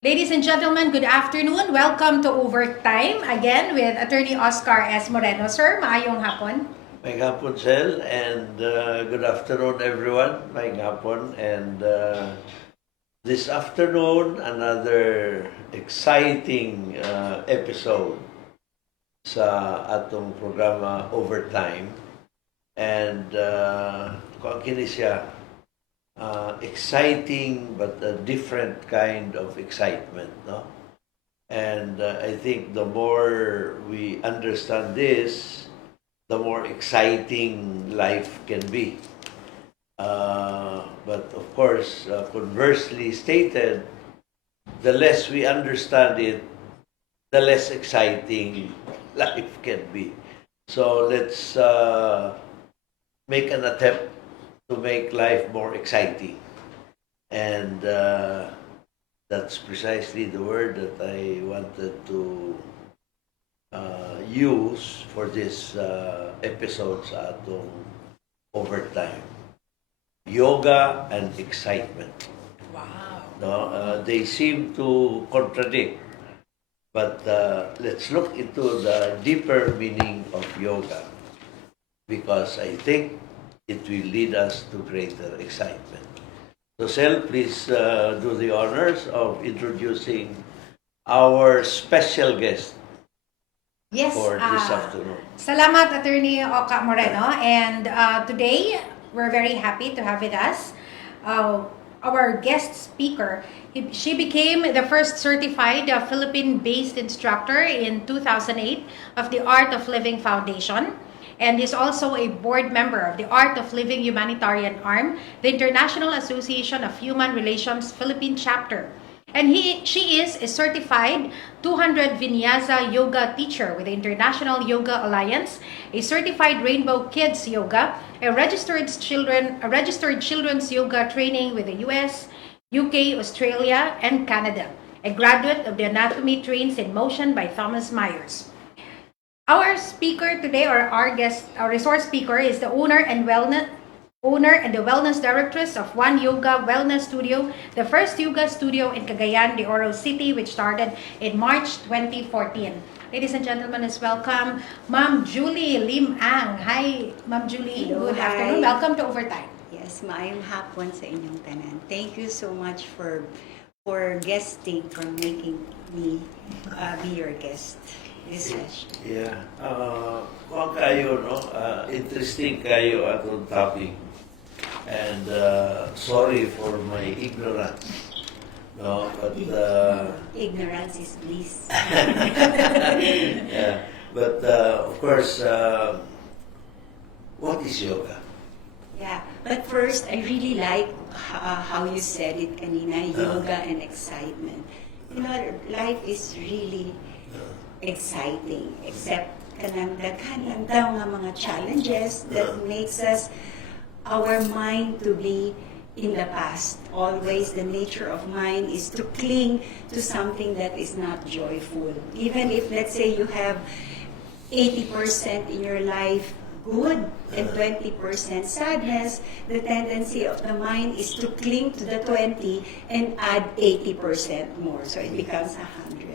Ladies and gentlemen, good afternoon. Welcome to Overtime again with Attorney Oscar S. Moreno. Sir, maayong hapon. May hapon, Sel, and good afternoon, everyone. May hapon, and this afternoon, another exciting episode sa atong programa Overtime. And kung kini siya, exciting but a different kind of excitement, no? And I think the more we understand this, the more exciting life can be. But of course, conversely stated, the less we understand it, the less exciting life can be. So let's make an attempt to make life more exciting. And that's precisely the word that I wanted to use for this episode sa atong Overtime. Yoga and excitement. Wow. No, they seem to contradict, but let's look into the deeper meaning of yoga, because I think it will lead us to greater excitement. So, Sel, please do the honors of introducing our special guest Yes, for this afternoon. salamat Attorney Oka Moreno. And today, we're very happy to have with us our guest speaker. She became the first certified Philippine-based instructor in 2008 of the Art of Living Foundation, and is also a board member of the Art of Living Humanitarian Arm, the International Association of Human Relations Philippine Chapter. And she is a certified 200 Vinyasa yoga teacher with the International Yoga Alliance, a certified Rainbow Kids Yoga, a registered children's yoga training with the US, UK, Australia, and Canada, a graduate of the Anatomy Trains in Motion by Thomas Myers. Our speaker today, or our resource speaker, is the owner and the wellness directress of One Yoga Wellness Studio, the first yoga studio in Cagayan de Oro City, which started in March 2014. Ladies and gentlemen, let's welcome Ma'am Julie Lim Ang. Hi, Ma'am Julie. Hello, Good hi. afternoon. Welcome to Overtime. Yes, maayong hapon sa inyong tanan. Thank you so much for guesting, for making me be your guest this session. Yeah. Kung kayo, no? Interesting kayo atong topic. And sorry for my ignorance. No, but Ignorance is bliss. yeah. But of course, what is yoga? Yeah, but first, I really like how you said it kanina, yoga and excitement. You know, life is really exciting, except kanang daghan lang daw nga mga challenges that makes us our mind to be in the past. Always the nature of mind is to cling to something that is not joyful. Even if, let's say, you have 80% in your life good and 20% sadness, the tendency of the mind is to cling to the 20 and add 80% more. So it becomes 100.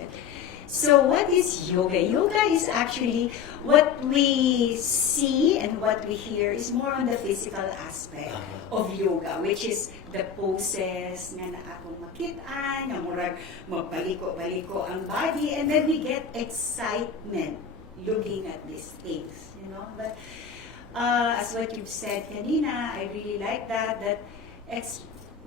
So what is yoga? Yoga is actually what we see and what we hear is more on the physical aspect of yoga, which is the poses nga akong makitaan, nga murag magbaliko-baliko ang body, and then we get excitement looking at these things, you know. But as what you've said kanina, I really like that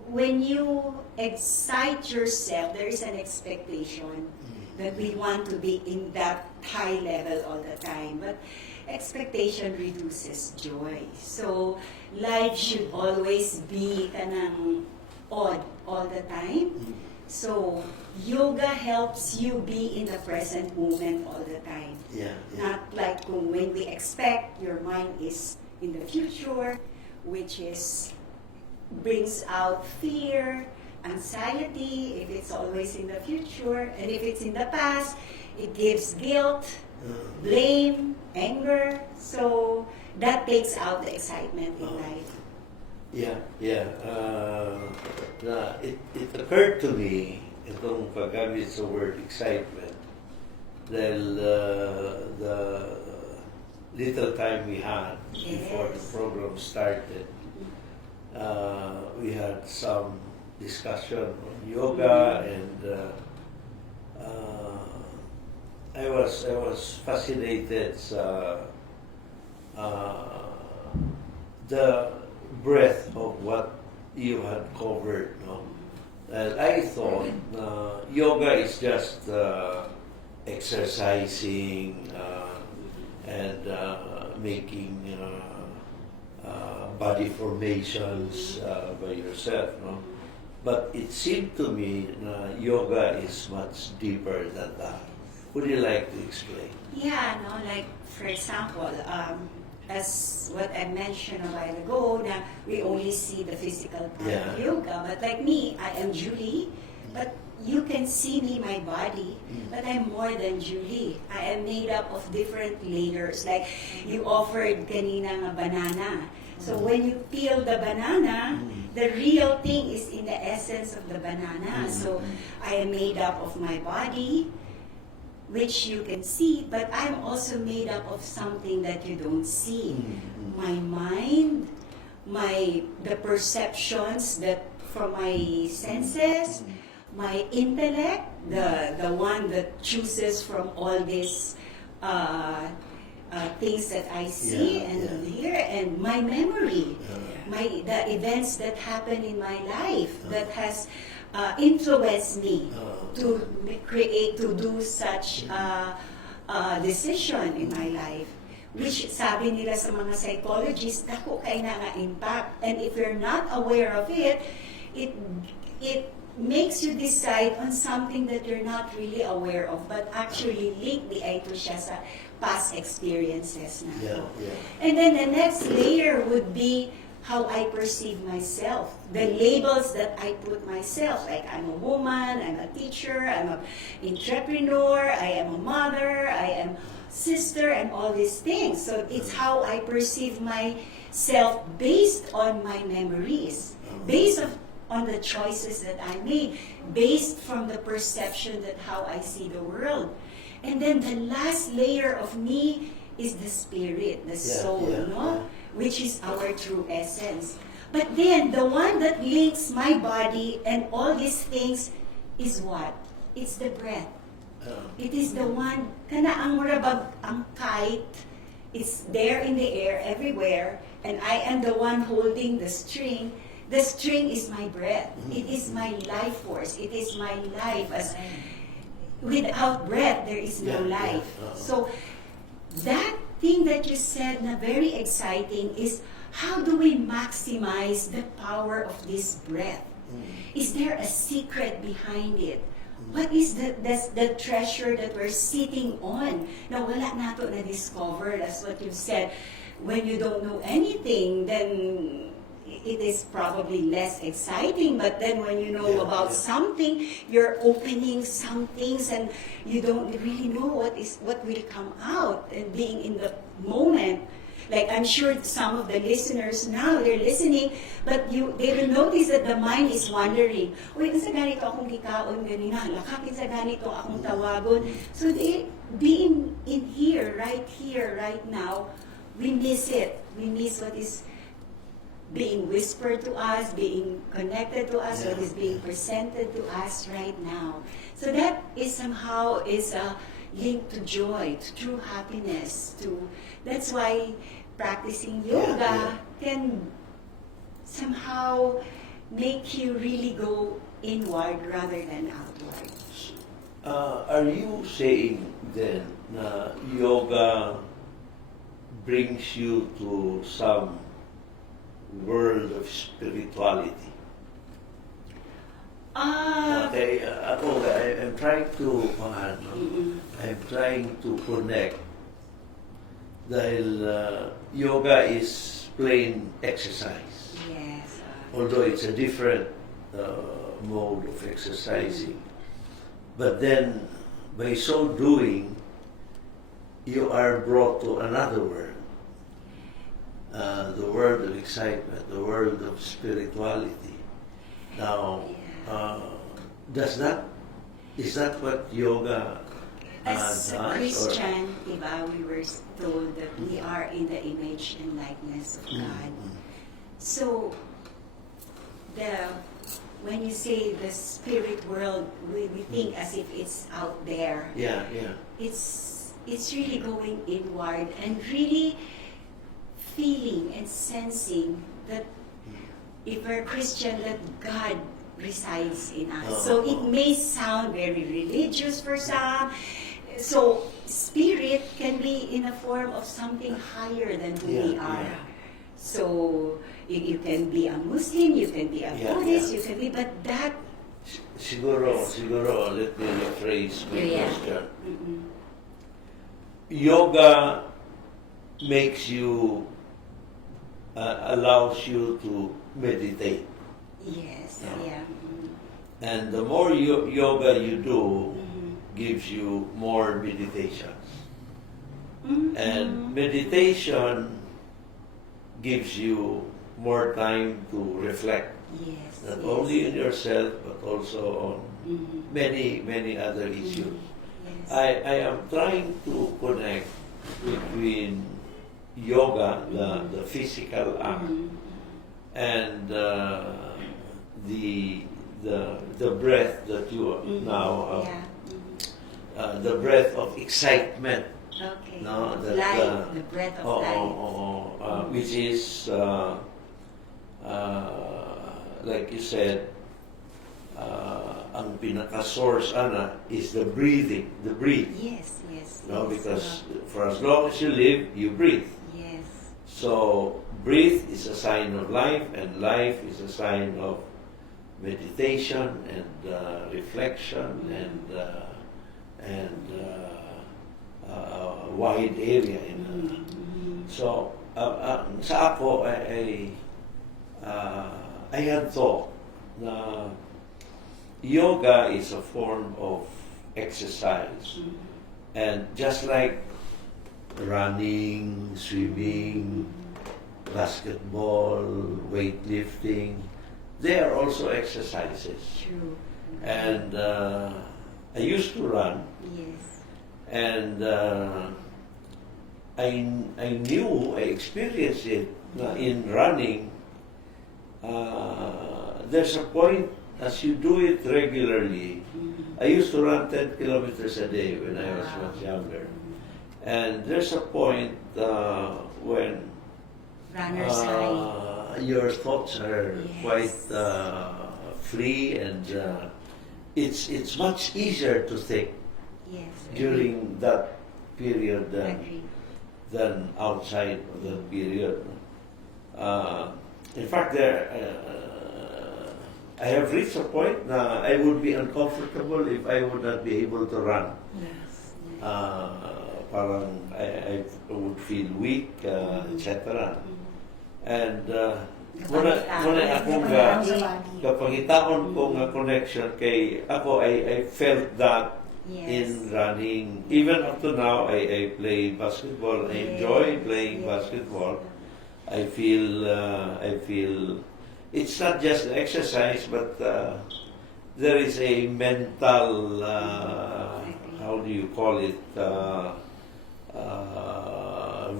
when you excite yourself, there is an expectation that we want to be in that high level all the time. But expectation reduces joy. So life should always be kanang odd all the time. So yoga helps you be in the present moment all the time. Yeah. Not like when we expect your mind is in the future, which is brings out fear, anxiety, if it's always in the future, and if it's in the past, it gives guilt, blame, anger. So that takes out the excitement in life. Yeah. It occurred to me itong paggamit sa word excitement dahil the little time we had before the program started, we had some discussion on yoga, and I was fascinated sa the breadth of what you had covered, no? And I thought yoga is just exercising and making body formations by yourself, no? But it seemed to me yoga is much deeper than that. Would you like to explain? Yeah, no, like for example, as what I mentioned a while ago, na we only see the physical part of yoga. But like me, I am Julie, but you can see me, my body, but I'm more than Julie. I am made up of different layers. Like you offered kanina nga banana. So when you peel the banana, the real thing is in the essence of the banana. So I am made up of my body, which you can see, but I'm also made up of something that you don't see. My mind, the perceptions that from my senses, my intellect, the one that chooses from all these things that I see and hear, and my memory, the events that happen in my life that has influenced me to do such decision in my life. Which sabi nila sa mga psychologists, dako kay na nga impact. And if you're not aware of it, it makes you decide on something that you're not really aware of, but actually link the ito siya sa past experiences na. And then the next layer would be how I perceive myself, the labels that I put myself, like I'm a woman, I'm a teacher, I'm an entrepreneur, I am a mother, I am sister, and all these things. So it's how I perceive myself based on my memories, based on the choices that I made, based from the perception that how I see the world. And then the last layer of me is the spirit, the soul, no? Which is our true essence. But then the one that links my body and all these things is what? It's the breath. It is the one, kana ang murabag, ang kite, it's there in the air everywhere, and I am the one holding the string. The string is my breath. It is my life force. It is my life. As without breath, there is no life. So that thing that you said na very exciting is how do we maximize the power of this breath? Is there a secret behind it? What is the treasure that we're sitting on na wala nato na-discover? That's what you said. When you don't know anything, then it is probably less exciting. But then when you know about something, you're opening some things and you don't really know what will come out, and being in the moment. Like I'm sure some of the listeners now, they're listening, but they will notice that the mind is wandering. Uy, sa ganito akong gikaon ganina, lakapin sa ganito akong tawagon. So being in here, right now, we miss it. We miss what is being whispered to us, being connected to us, what is being presented to us right now. So that is somehow a link to joy, to true happiness. That's why practicing yoga can somehow make you really go inward rather than outward. Are you saying then na yoga brings you to some world of spirituality? I'm trying to connect dahil yoga is plain exercise. Yes. Although it's a different mode of exercising. But then, by so doing, you are brought to another world. The world of excitement, the world of spirituality. Now, does that Is that what yoga As a does? Christian, diba, we were told that we are in the image and likeness of God. So, when you say the spirit world, we think as if it's out there. Yeah, yeah. It's really going inward and really feeling and sensing that if we're Christian, that God resides in us. So it may sound very religious for some. So spirit can be in a form of something higher than who we are. Yeah. So you can be a Muslim, you can be a Buddhist, you can be, but that Siguro, let me rephrase my question. Mm-mm. Yoga makes you, allows you to meditate. Yes, No. yeah. And the more yoga you do, gives you more meditations. And meditation gives you more time to reflect, Yes. not yes. only in yourself, but also on many other issues. Yes. I am trying to connect between yoga, the physical act, and the breath that you now, Yeah. the breath of excitement. Okay. No, Life, the breath of life. Which is, like you said, ang pinaka-source is the breathing, the breathe. Yes, yes. No, yes. because for as long as you live, you breathe. Yes. So breathe is a sign of life, and life is a sign of meditation and reflection and wide area. So sa ako I had thought na yoga is a form of exercise, and just like running, swimming, basketball, weightlifting, they are also exercises. True. And I used to run, Yes. and I knew, I experienced it in running. There's a point as you do it regularly. I used to run 10 kilometers a day when I was much younger. And there's a point when Runner's high. your thoughts are Yes. quite free, and it's much easier to think Yes. during that period Agree. than outside of that period. In fact, I have reached a point na I would be uncomfortable if I would not be able to run. Yes. Parang I would feel weak, etc. And muna akong kapangitaon ko nga connection kay ako, I felt that Yes. in running. Even up to now, I play basketball. I enjoy playing basketball. I feel it's not just exercise, but there is a mental, how do you call it,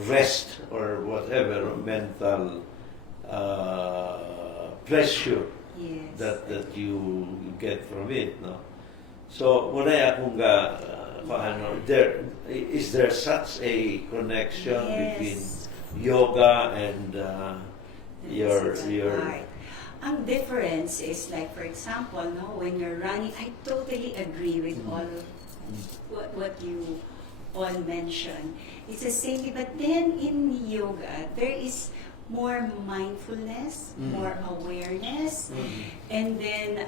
rest or whatever, mental pleasure Yes. that you get from it, no? So, muna akong is there such a connection between Yes. yoga and your Part. Ang difference is like, for example, no, when you're running, I totally agree with all what you all mentioned. It's the same thing, but then in yoga, there is more mindfulness, more awareness, and then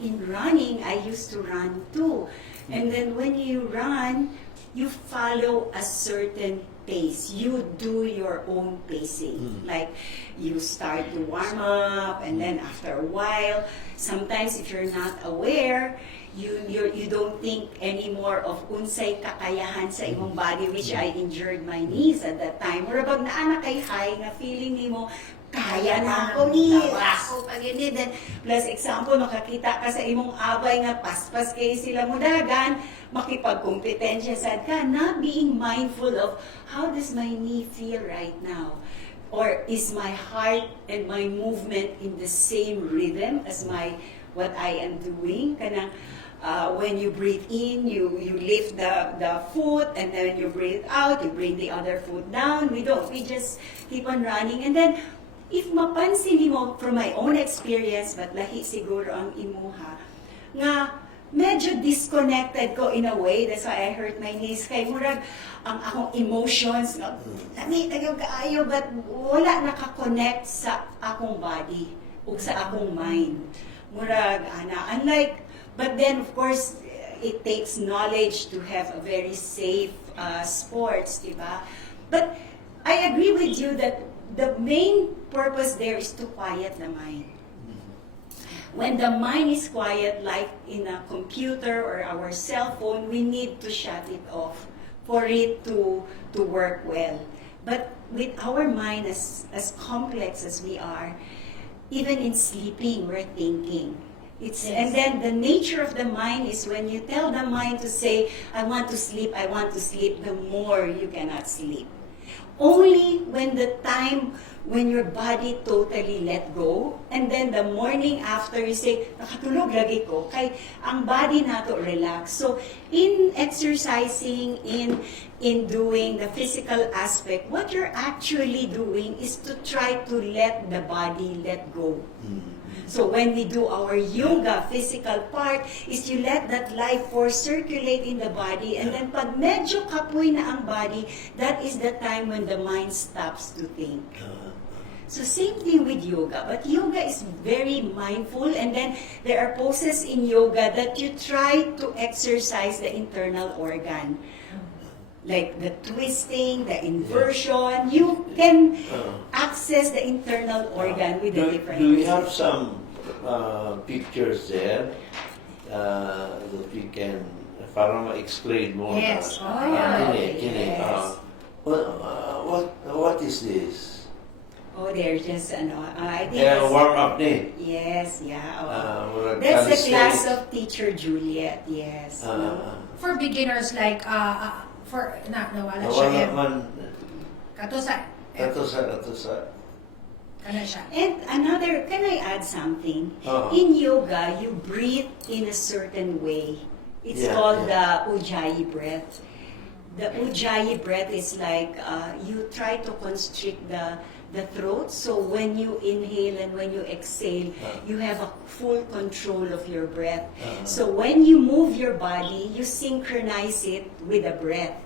in running, I used to run too. And then when you run, you follow a certain pace. You do your own pacing. Like you start to warm up, and then after a while, sometimes if you're not aware, you don't think anymore of unsay kakayahan sa imong body, which I injured my knees at that time. Or abag naa na kay high nga feeling nimo kaya na ako ni, ako pag yun then plus example, makakita ka sa imong abay nga paspas kayo sila mudagan, makipagkompetensya sad ka, na being mindful of how does my knee feel right now? Or is my heart and my movement in the same rhythm as what I am doing? Kanang, when you breathe in, you lift the foot, and then you breathe out, you bring the other foot down. We just keep on running. And then, if mapansin mo, from my own experience, but lahi siguro ang imuha, nga medyo disconnected ko in a way, that's why I hurt my knees, kay murag ang akong emotions, lami, tagaw kaayo, but wala nakakonect sa akong body, o sa akong mind. Murag, unlike, but then of course, it takes knowledge to have a very safe sports, diba? But I agree with you that the main purpose there is to quiet the mind. When the mind is quiet, like in a computer or our cell phone, we need to shut it off for it to work well. But with our mind as complex as we are, even in sleeping, we're thinking. And then the nature of the mind is when you tell the mind to say, I want to sleep, the more you cannot sleep. Only when the time when your body totally let go, and then the morning after you say, nakatulog lagi ko, kay ang body nato relax. So in exercising, in doing the physical aspect, what you're actually doing is to try to let the body let go. So when we do our yoga, physical part, is you let that life force circulate in the body, and then pag medyo kapoy na ang body, that is the time when the mind stops to think. So same thing with yoga, but yoga is very mindful, and then there are poses in yoga that you try to exercise the internal organ. Like the twisting, the inversion, you can access the internal organ with the different. Do we have some pictures there that we can para ma-explain more? Yes. Kini. What is this? Oh, they're just I think it's, Warm up ni. yes, yeah. That's That's the class of teacher Juliet. Yes. For beginners like for wala Wala siya man. katusa Katusa. kana siya. And another, can I add something? In yoga, you breathe in a certain way. It's called the Ujjayi breath. The Ujjayi breath is like you try to constrict the throat. So when you inhale and when you exhale, you have a full control of your breath. So when you move your body, you synchronize it with the breath.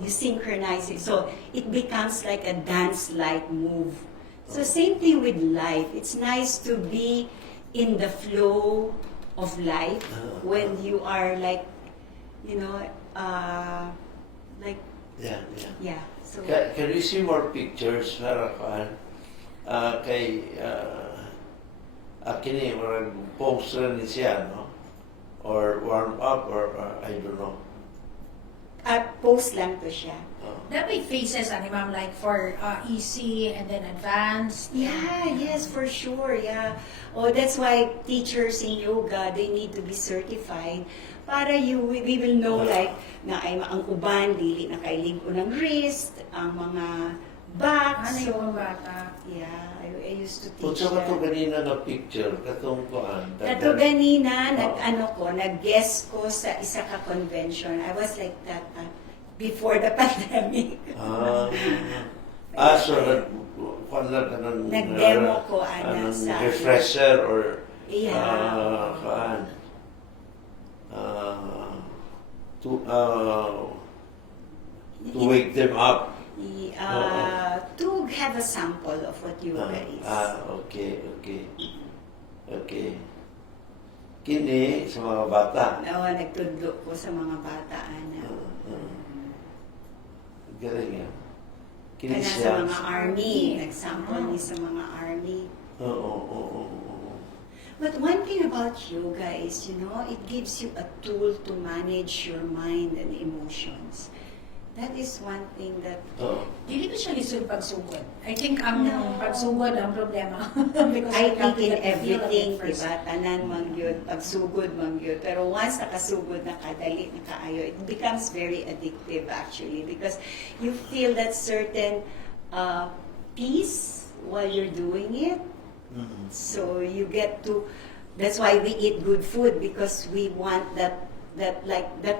You synchronize it. So it becomes like a dance-like move. So same thing with life. It's nice to be in the flow of life when you are like, like, yeah. So Can we see more pictures para kuan? Kay kini marag poster ni siya, no? Or warm up, or I don't know. at post lang to siya. That may phases, ma'am, like for easy and then advanced. Yeah, yes, for sure, yeah. Oh, that's why teachers in yoga, they need to be certified para we will know like na ay ang uban dili na kailig ko ng wrist, ang mga back. Ano So, yung bata? yeah, I used to Kung teach sa kato that. ganina na picture, katong kuan. Kato ganina, nag-guest ko sa isa ka convention. I was like that before the pandemic. So kuan lang ka ng Nag-demo ko, sa refresher or Yeah. kuan. To wake them up. To have a sample of what yoga is. Okay. Kini sa mga bata. Oo, nagtudlo ko sa mga bata, Ana. Galing yan. Kini Kana sa siya. mga army, nag-sample ni sa mga army. Oo. But one thing about yoga is, it gives you a tool to manage your mind and emotions. That is one thing that Dili ko siya lisod pagsugod. I think ang No. pagsugod ang problema. Because I you have think to in get the feel of it everything, first. diba? Tanan mangyod, pagsugod mangyod. Pero once nakasugod na kadali, nakaayo, it becomes very addictive actually because you feel that certain peace while you're doing it. So you get to, that's why we eat good food because we want that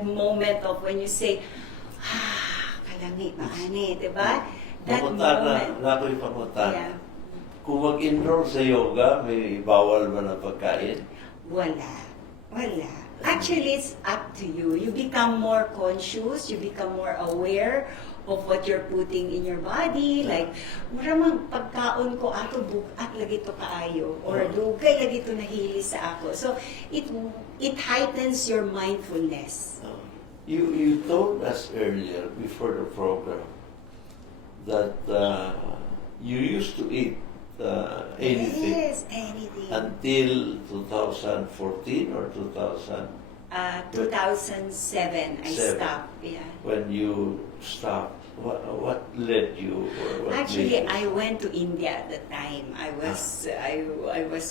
moment of when you say, kalami, maani, diba? That moment. Nako'y pangutan. Yeah. Kung mag-enroll sa yoga, may bawal ba na pagkain? Wala. Actually, it's up to you. You become more conscious, you become more aware of what you're putting in your body. Like, maramang pagkaon ko, ato bukat lagi to kaayo. Or dugay lagi to nahili sa ako. So, it heightens your mindfulness. You told us earlier, before the program, that you used to eat anything. Yes, anything. Until 2014 or 2000? 2007, I stopped. Yeah. When you stopped, what led you? Or what Actually, made you? I went to India at the time. I was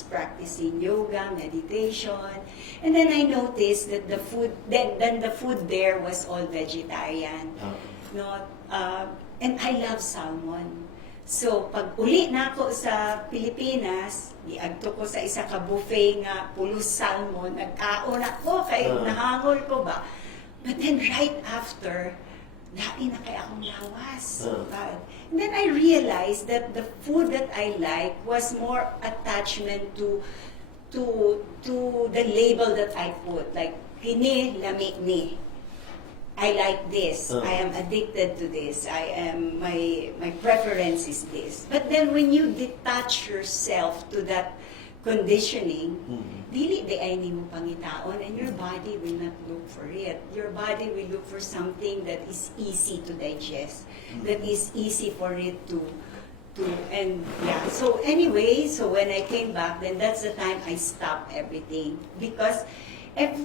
practicing yoga, meditation, and then I noticed that the food then the food there was all vegetarian. And I love salmon. So, pag uli na ako sa Pilipinas, diagto ko sa isa ka buffet nga pulos salmon, nagkaon ako, kay nahangol ko ba. But then right after, lain na kay akong lawas. And then I realized that the food that I like was more attachment to the label that I put. Like, kini, lami ni. I like this. I am addicted to this. My preference is this. But then when you detach yourself to that conditioning, dili di ay nimo pangitaon, and your body will not look for it. Your body will look for something that is easy to digest, that is easy for it to and yeah. So anyway, so when I came back, then that's the time I stopped everything because it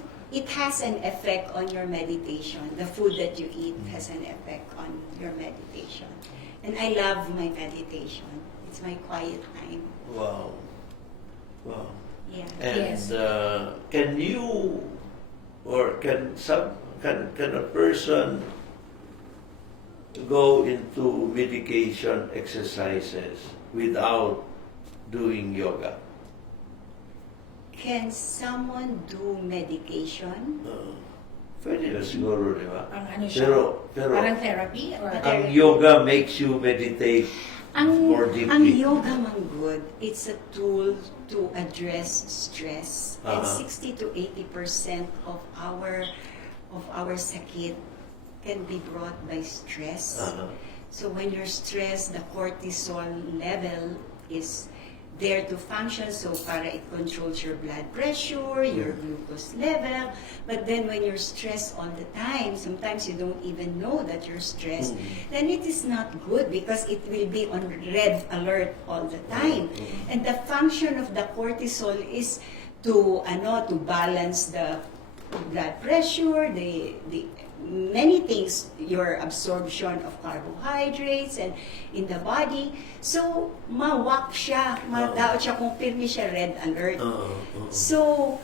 has an effect on your meditation. The food that you eat has an effect on your meditation. And I love my meditation. It's my quiet time. Wow. Yeah. And Yes. can you, or can a person go into medication exercises without doing yoga? Can someone do medication? Pwede na siguro, di ba? Ang ano siya? Pero Parang therapy? Or ang yoga makes you meditate more Ang deeply. yoga man good, it's a tool to address stress. And 60 to 80% of our sakit can be brought by stress. So when you're stressed, the cortisol level is there to function, so para it controls your blood pressure, your glucose level. But then when you're stressed all the time, sometimes you don't even know that you're stressed, then it is not good because it will be on red alert all the time. And the function of the cortisol is to balance the blood pressure, the many things, your absorption of carbohydrates and in the body. So, mawak siya, madaot siya kung pirmi siya red alert. So,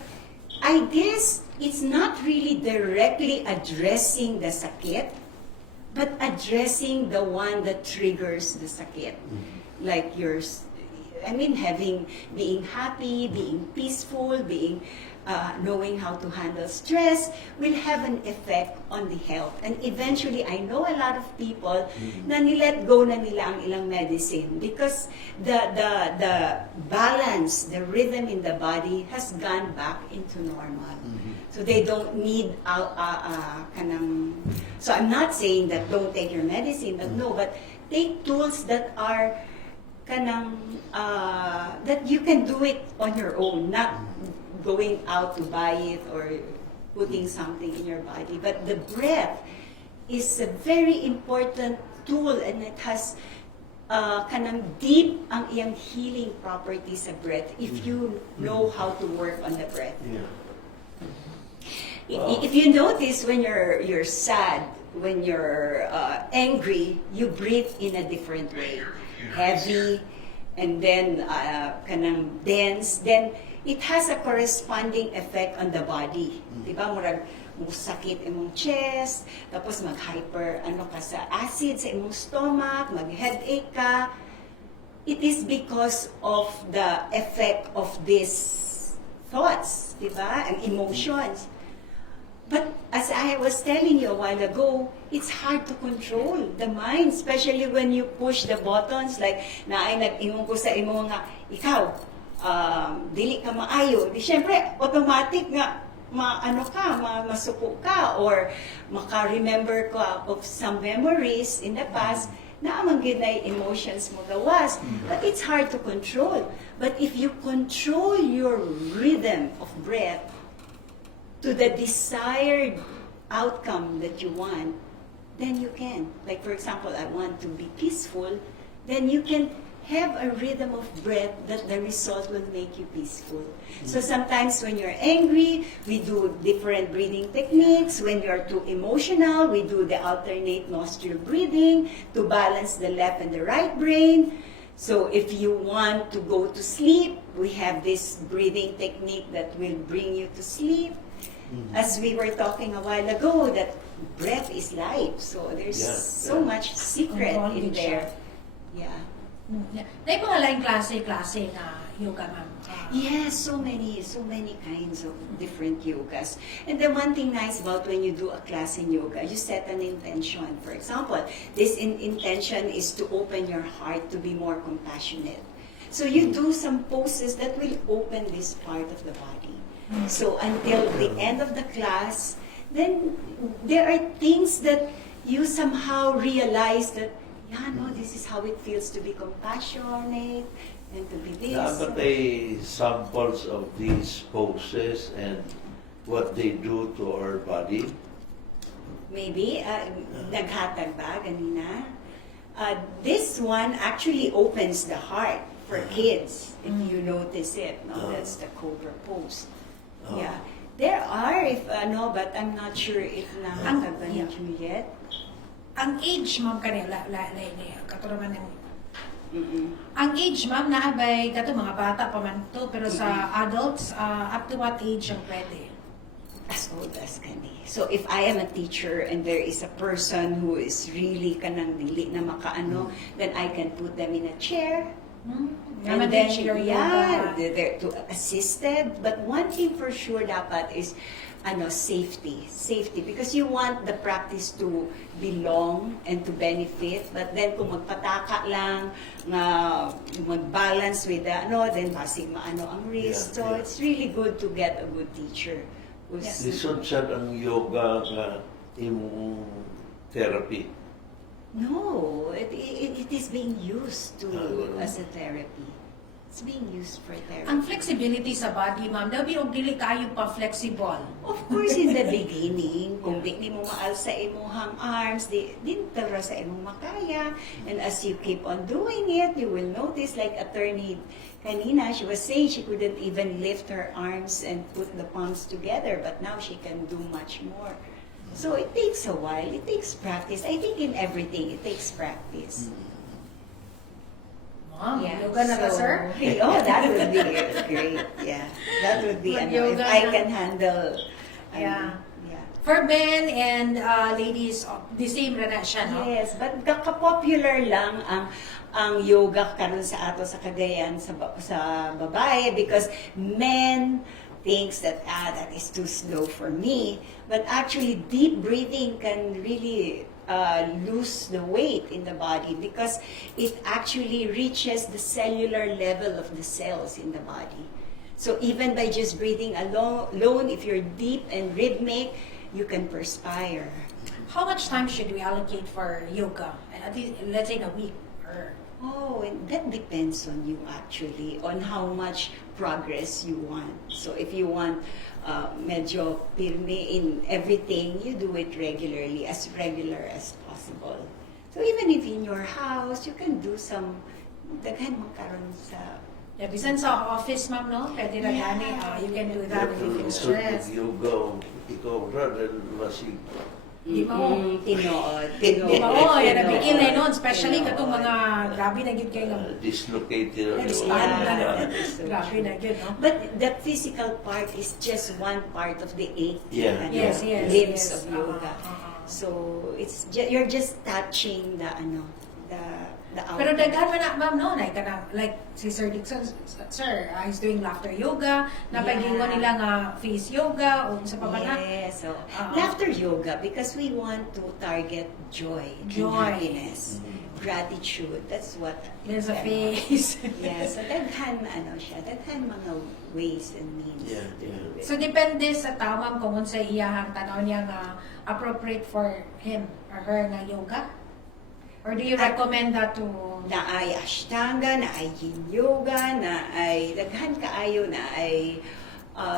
I guess it's not really directly addressing the sakit, but addressing the one that triggers the sakit. Like being happy, being peaceful, knowing how to handle stress will have an effect on the health. And eventually, I know a lot of people na nilet go na nila ang ilang medicine because the balance, the rhythm in the body has gone back into normal. So they don't need so I'm not saying that don't take your medicine, but no, but take tools that are that you can do it on your own, not going out to buy it or putting something in your body. But the breath is a very important tool, and it has deep ang iyang healing properties sa breath if you know how to work on the breath. If you notice, when you're sad, when you're angry, you breathe in a different way, heavy, and then kanang dense. Then it has a corresponding effect on the body. Diba? Murag musakit imong chest, tapos mag-hyper ka sa acid sa imong stomach, mag-headache ka. It is because of the effect of these thoughts, diba? Ang emotions. But as I was telling you a while ago, it's hard to control the mind, especially when you push the buttons, like naay nag-ingon ko sa imo nga, ikaw, dili ka maayo. Di syempre, automatic nga, masuko ka, or maka-remember ka of some memories in the past, na amang ginay emotions mo gawas. But it's hard to control. But if you control your rhythm of breath, to the desired outcome that you want, then you can. Like for example, I want to be peaceful, then you can have a rhythm of breath that the result will make you peaceful. So sometimes when you're angry, we do different breathing techniques. When you're too emotional, we do the alternate nostril breathing to balance the left and the right brain. So if you want to go to sleep, we have this breathing technique that will bring you to sleep. As we were talking a while ago, that breath is life. So there's so much secret in there. Yeah. May mga laing klase na yoga, ma'am. Yes, so many kinds of different yogas. And the one thing nice about when you do a class in yoga, you set an intention. For example, this intention is to open your heart to be more compassionate. So you do some poses that will open this part of the body. So until the end of the class, then there are things that you somehow realize that, this is how it feels to be compassionate and to be this. But they samples of these poses and what they do to our body. Maybe, naghatag ba ganina? This one actually opens the heart for kids, if you notice it. No, that's the cobra pose. Yeah. There are, but I'm not sure if nahatag ba ni Juliet. Ang age, ma'am, kanila, katulungan ng... Ang age, ma'am, naabay, kato mga bata pa man to, pero sa adults, up to what age ang pwede? As old as kani. So if I am a teacher and there is a person who is really kanang dili na makaano, then I can put them in a chair. And then, they're to assisted. But one thing for sure dapat is safety, because you want the practice to be long and to benefit. But then kung magpataka lang, mag-balance with the then basig maano ang wrist. So it's really good to get a good teacher. Lisod siya ang yoga nga imong therapy. No, it is being used as a therapy. It's being used for therapy. Ang flexibility sa body, ma'am, dabi og dili kayo pa flexible. Of course, in the beginning, kung di mo maal sa imong arms, di tara sa imong makaya. And as you keep on doing it, you will notice, like Attorney kanina, she was saying she couldn't even lift her arms and put the palms together, but now she can do much more. So it takes a while, it takes practice. I think in everything, it takes practice. Ma'am, yoga na ka, sir? That would be great. Yeah, that would be if I can handle. For men and ladies, the same na siya, no? Yes, but popular lang ang yoga karon sa ato sa Cagayan sa babae, because men thinks that that is too slow for me, but actually deep breathing can really lose the weight in the body, because it actually reaches the cellular level of the cells in the body. So even by just breathing alone, if you're deep and rhythmic, you can perspire. How much time should we allocate for yoga? At least, let's say in a week. And that depends on you actually, on how much progress you want. So if you want medyo pirme in everything, you do it regularly, as regular as possible. So even if in your house, you can do some daghan mo karon sa Yeah, bisan sa office, ma'am, no? Pwede na gani. You can do that if you feel stressed. You go, ikaw, brother, masig. Di mo. Tinood. Di mo, yan ang bigil na nun. Especially katong mga grabe na yun kayo. Dislocated. Expand na Yeah. Grabe na yun, no? But the physical part is just one part of the 8 Yeah. limbs of yoga. So it's you're just touching the the outcome. Pero daghan man na, ma'am, no? Like si Sir Dixon, sir, he's doing laughter yoga. Napagingon nila nga face yoga o sa pabana. Yes, so laughter yoga because we want to target joy. And happiness, gratitude. That's what. There's a face. Yeah, so daghan mga ways and means Yeah, to do it. So depende sa tao, ma'am, kung sa iyahang tanaw niya nga appropriate for him or her nga yoga. Or do you recommend that to... Na ay ashtanga, na ay yin yoga, na ay daghan kaayo, na ay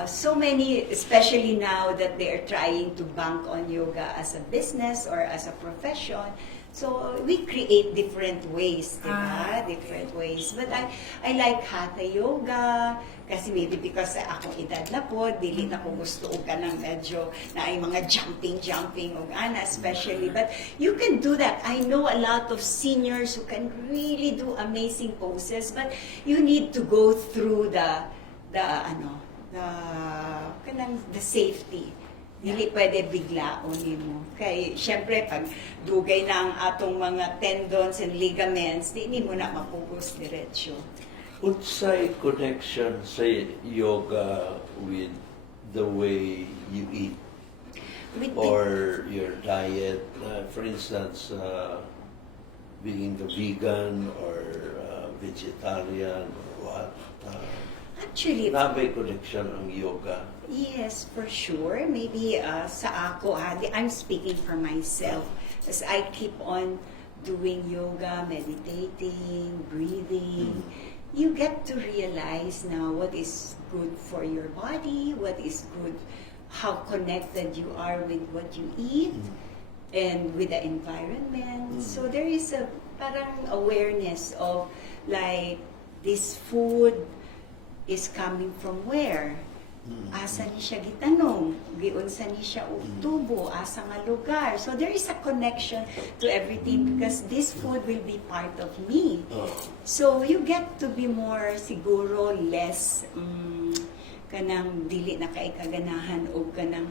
so many, especially now that they are trying to bank on yoga as a business or as a profession. So we create different ways, diba? Different ways. But I like hatha yoga, kasi maybe because akong edad na po, dili na ko gusto og kanang medyo na ay mga jumping og ana especially. But you can do that. I know a lot of seniors who can really do amazing poses, but you need to go through the safety. Dili pwede biglaon nimo. Kay syempre pag dugay na ang atong mga tendons and ligaments, di mo na mapugos diretso. Unsay connection sa yoga with the way you eat or your diet? For instance, being a vegan or vegetarian or what? Actually, May connection ang yoga. yes, for sure. Maybe sa ako, I'm speaking for myself. As I keep on doing yoga, meditating, breathing, you get to realize now what is good for your body, what is good, how connected you are with what you eat, and with the environment. So there is a parang awareness of like this food is coming from where? Asa ni siya gitanong, giunsa ni siya utubo, asa nga lugar. So there is a connection to everything because this food will be part of me. So you get to be more siguro less kanang dili na kay kaganahan o kanang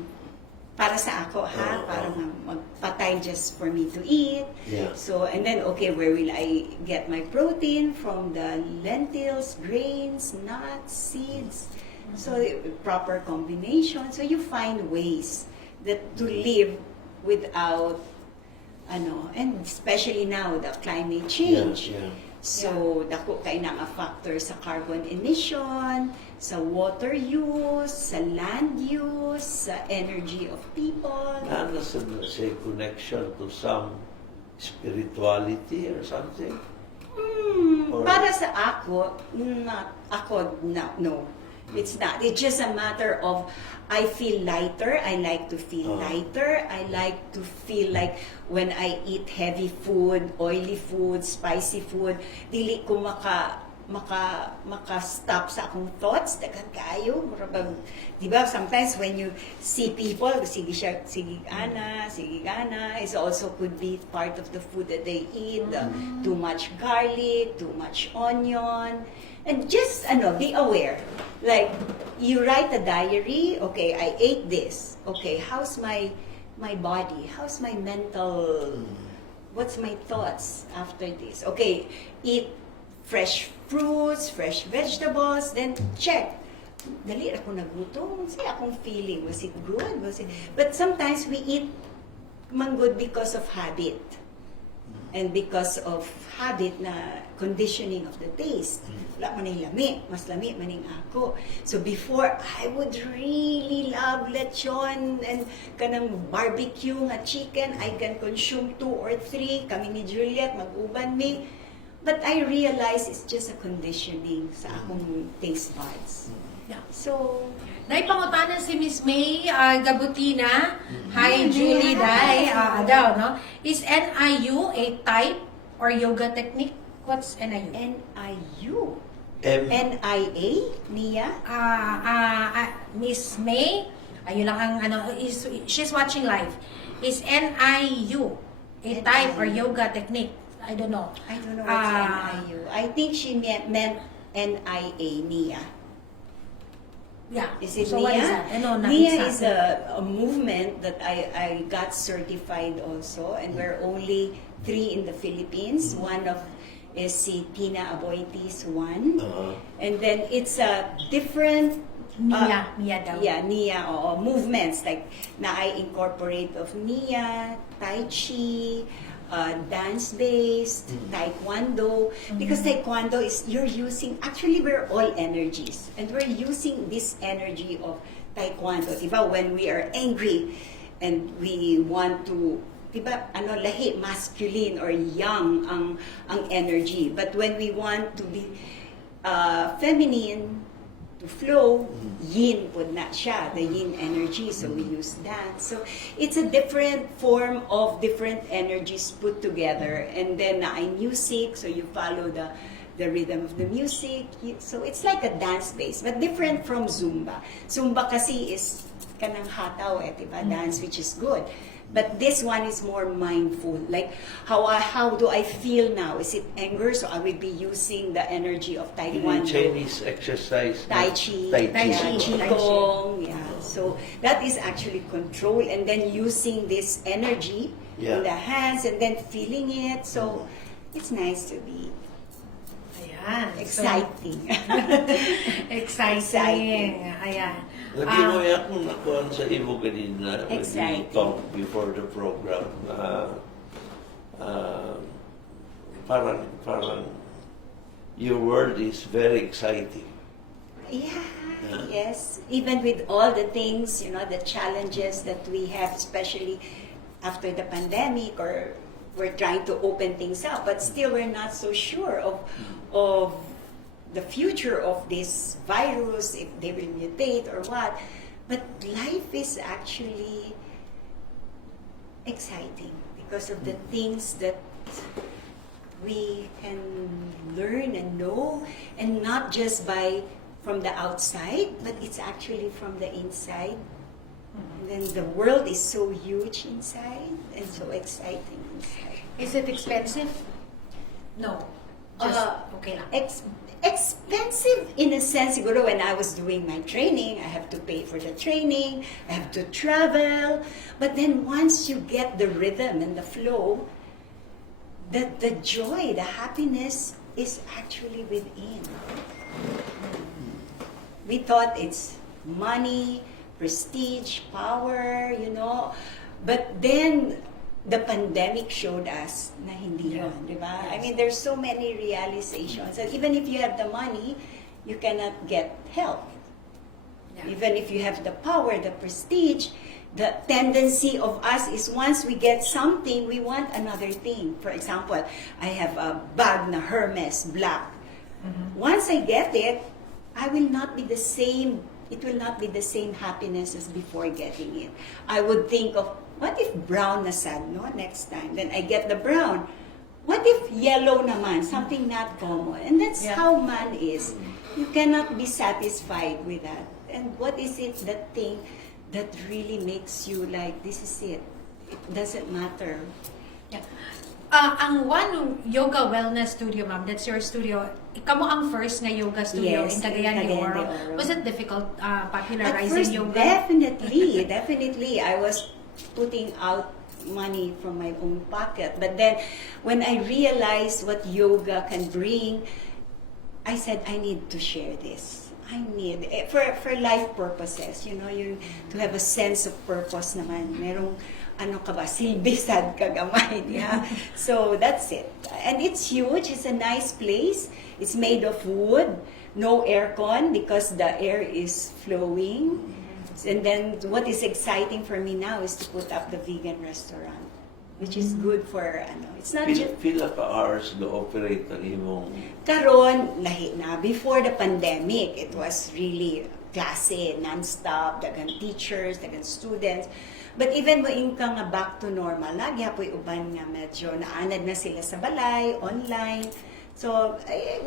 para sa ako para magpatay just for me to eat. Yeah. So and then okay, where will I get my protein from? The lentils, grains, nuts, seeds. So proper combination. So you find ways that to live without and especially now the climate change. Yeah. So dako kay na nga factor sa carbon emission, sa water use, sa land use, sa energy of people. Nasa say connection to some spirituality or something? Or- Para sa ako, no. It's not. It's just a matter of I feel lighter. I like to feel lighter. I like to feel like when I eat heavy food, oily food, spicy food, dili ko maka-stop sa akong thoughts. Dagan kayo. Di ba, sometimes when you see people, sige gana, it also could be part of the food that they eat. Too much garlic, too much onion. And just, be aware. Like, you write a diary, okay, I ate this. Okay, how's my body? How's my mental, what's my thoughts after this? Okay, eat fresh fruits, fresh vegetables, then check. Dali ako nagutom. Say akong feeling. Was it good? But sometimes we eat manggod because of habit. And because of habit na conditioning of the taste. Wala man yung lami. Mas lami man yung ako. So before, I would really love lechon and kanang barbecue nga chicken. I can consume 2 or 3. Kami ni Juliet, mag-uban mi. But I realize it's just a conditioning sa akong taste buds. Yeah. So, Naipangutanan si Miss May Gabutina. Hi, Julie Dai. Daw, no? Is NIU a type or yoga technique? What's NIU? NIU. NIA, Nia? Miss May, ayun lang ang she's watching live. Is NIU a type or yoga technique? I don't know. I don't know what's NIU. I think she meant NIA, Nia. Yeah. Is it so Nia? What is that? No, not Nia exactly. is a movement that I got certified also, and we're only 3 in the Philippines. One of is si Tina Aboiti's one. And then it's a different Nia daw. Yeah, Nia or movements like na I incorporate of Nia, Tai Chi, dance-based, Taekwondo. Because Taekwondo is you're using actually we're all energies and we're using this energy of Taekwondo. Diba when we are angry and we want to diba lahi masculine or yang ang energy, but when we want to be feminine to flow, yin po na siya, the yin energy, so we use that. So it's a different form of different energies put together, and then ay music, so you follow the rhythm of the music, so it's like a dance base, but different from Zumba. Zumba kasi is kanang hataw diba? Dance, which is good. But this one is more mindful. Like, how do I feel now? Is it anger? So I will be using the energy of Taekwondo. Chinese exercise. Tai Chi. Qigong. Yeah. So that is actually control. And then using this energy in the hands and then feeling it. So it's nice to be exciting. Exciting. Ayan. Lagi mo akong nakuhan sa Ivo kanina when we talked before the program. Parang your world is very exciting. Yeah, yes. Even with all the things, the challenges that we have, especially after the pandemic, or we're trying to open things up, but still we're not so sure of the future of this virus, if they will mutate or what. But life is actually exciting because of the things that we can learn and know, and not just from the outside, but it's actually from the inside. And then the world is so huge inside and so exciting inside. Is it expensive? No. Just okay lang. Expensive in a sense, siguro when I was doing my training, I have to pay for the training, I have to travel. But then once you get the rhythm and the flow, the joy, the happiness is actually within. We thought it's money, prestige, power, but then the pandemic showed us na hindi yun, di ba? I mean, there's so many realizations. And even if you have the money, you cannot get help. Yeah. Even if you have the power, the prestige, the tendency of us is once we get something, we want another thing. For example, I have a bag na Hermes black. Once I get it, I will not be the same. It will not be the same happiness as before getting it. I would think of, what if brown na sad, next time? Then I get the brown. What if yellow naman, something not common? And that's how man is. You cannot be satisfied with that. And what is it, that thing that really makes you like, this is it? It doesn't matter. Yeah. Ang One Yoga Wellness Studio, ma'am, that's your studio. Ikaw mo ang first na yoga studio in Cagayan de Oro. Was it difficult popularizing At first, yoga? Definitely. I was putting out money from my own pocket. But then, when I realized what yoga can bring, I said, I need to share this. I need, for life purposes, to have a sense of purpose naman. Merong, silbi sad ka gamay. Yeah? So, that's it. And it's huge. It's a nice place. It's made of wood. No aircon because the air is flowing. And then what is exciting for me now is to put up the vegan restaurant, which is good for it's not just pila ka hours do operate ang imong karon lahi na. Before the pandemic, it was really klase non-stop, dagan teachers, dagan students. But even moing ka nga back to normal, lagi apoy uban nga medyo naanad na sila sa balay, online. So,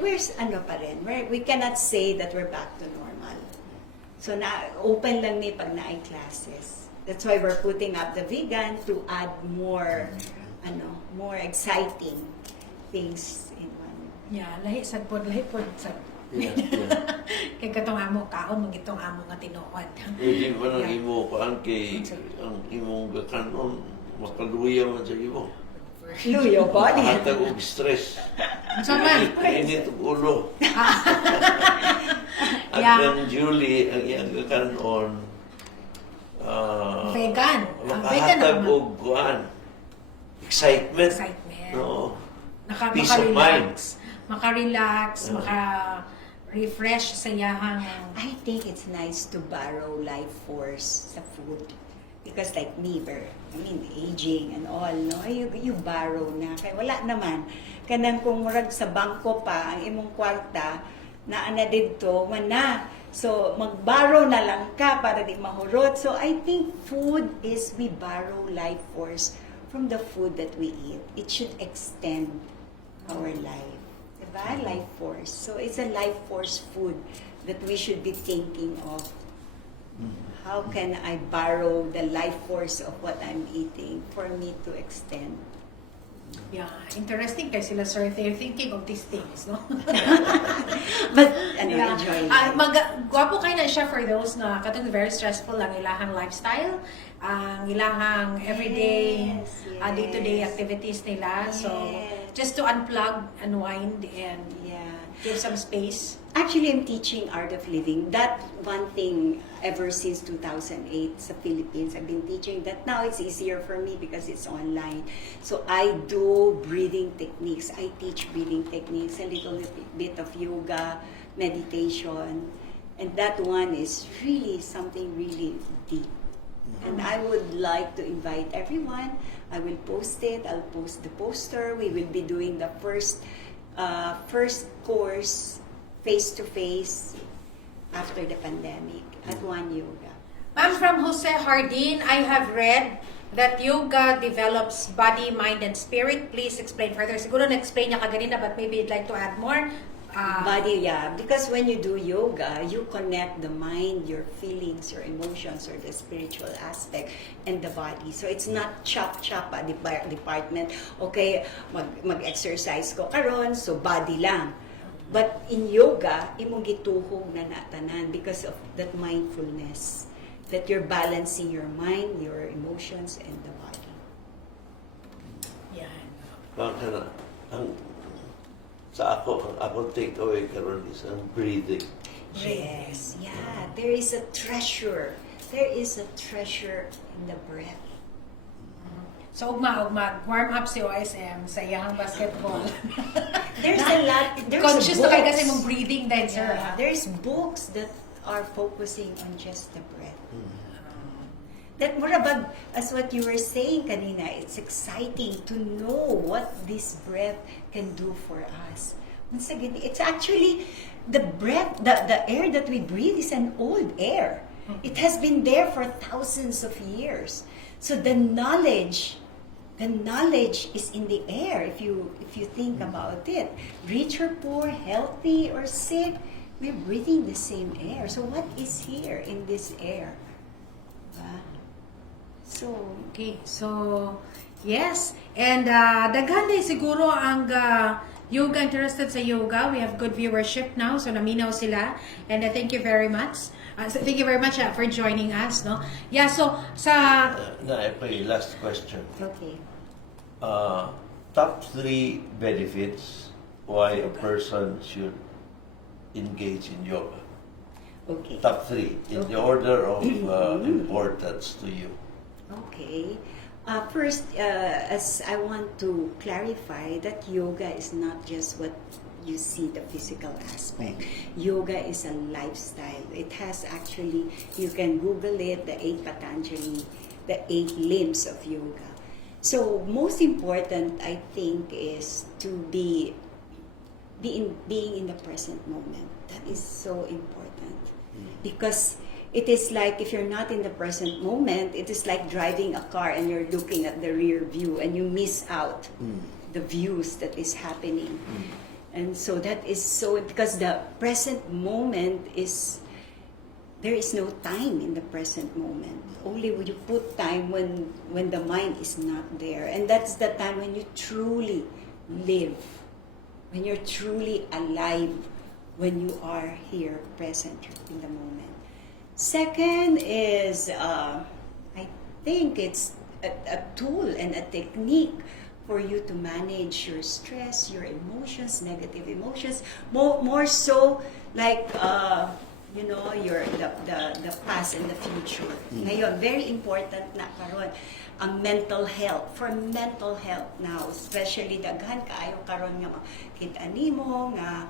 where's ano pa rin? We cannot say that we're back to normal. So, open lang ni pag na-ay classes. That's why we're putting up the vegan to add more, more exciting things in one. Yeah, lahi sad pod sad. Yeah. Kay katong amo kaon magitong amo nga tinuod. Hindi ba nang imo kuan kay ang imong gakanon makaluya man sa imo. Luyo po. Hatag og stress. Unsa man? Init og ulo. At then Julie ang iyang gakanon Vegan. Vegan makahatag naman. og kuan excitement. No. Peace of mind. Maka-relax, maka-refresh sa iyahang. I think it's nice to borrow life force sa food. Because like me, aging and all, no? You borrow na. Kaya wala naman. Kanang kung murag sa bangko pa, ang imong kwarta, na dito, mana. So, mag-borrow na lang ka para di mahurot. So, I think food is, we borrow life force from the food that we eat. It should extend our life. Diba? Life force. So, it's a life force food that we should be thinking of. How can I borrow the life force of what I'm eating for me to extend? Yeah, interesting kasi sila, sir. They're thinking of these things, no? But, enjoy it. Gwapo kayo na siya for those na katong very stressful ang ilahang lifestyle, ang ilahang everyday, day-to-day activities nila. So, just to unplug, unwind, and give some space. Actually, I'm teaching Art of Living. That one thing ever since 2008 sa Philippines, I've been teaching that. Now it's easier for me because it's online. So I do breathing techniques. I teach breathing techniques, a little bit of yoga, meditation. And that one is really something really deep. And I would like to invite everyone. I will post it. I'll post the poster. We will be doing the first course face-to-face after the pandemic at One Yoga. Ma'am, from Jose Hardin, I have read that yoga develops body, mind, and spirit. Please explain further. Siguro na-explain niya kaganina, but maybe you'd like to add more. Body, because when you do yoga, you connect the mind, your feelings, your emotions, or the spiritual aspect, and the body. So it's not chop-chop department. Okay, mag-exercise ko karon, so body lang. But in yoga, imong gituhog na natanan because of that mindfulness, that you're balancing your mind, your emotions, and the body. Yeah. Sa ako takeaway karon is ang breathing. Yes, there is a treasure. There is a treasure in the breath. So, warm up si OSM sa iyang basketball. There's a lot. Conscious na kayo kasi mong breathing din, sir. There's books that are focusing on just the breath. That more about, as what you were saying kanina, it's exciting to know what this breath can do for us. Once again, it's actually the breath, the air that we breathe is an old air. It has been there for thousands of years. So the knowledge is in the air. If you think about it, rich or poor, healthy or sick, we're breathing the same air. So what is here in this air? So yes, and daghan din siguro ang yoga interested sa yoga. We have good viewership now, so naminaw sila, and thank you very much. Thank you very much for joining us, no? Yeah, so sa Last question. Okay. Top 3 benefits why a person should engage in yoga. Okay. Top 3 in the order of importance to you. Okay. First, as I want to clarify that yoga is not just what you see, the physical aspect. Yoga is a lifestyle. It has actually, you can Google it, the 8 Patanjali, the 8 limbs of yoga. So most important, I think, is to being in the present moment. That is so important. Because it is like if you're not in the present moment, it is like driving a car and you're looking at the rear view and you miss out the views that is happening. And so that is so, because the present moment is, there is no time in the present moment. Only when you put time when the mind is not there. And that's the time when you truly live, when you're truly alive, when you are here present in the moment. Second is, I think it's a tool and a technique for you to manage your stress, your emotions, negative emotions, more so like the past and the future. Ngayon, very important na karon ang mental health. For mental health now, especially daghan kaayo karon nga kita nimo nga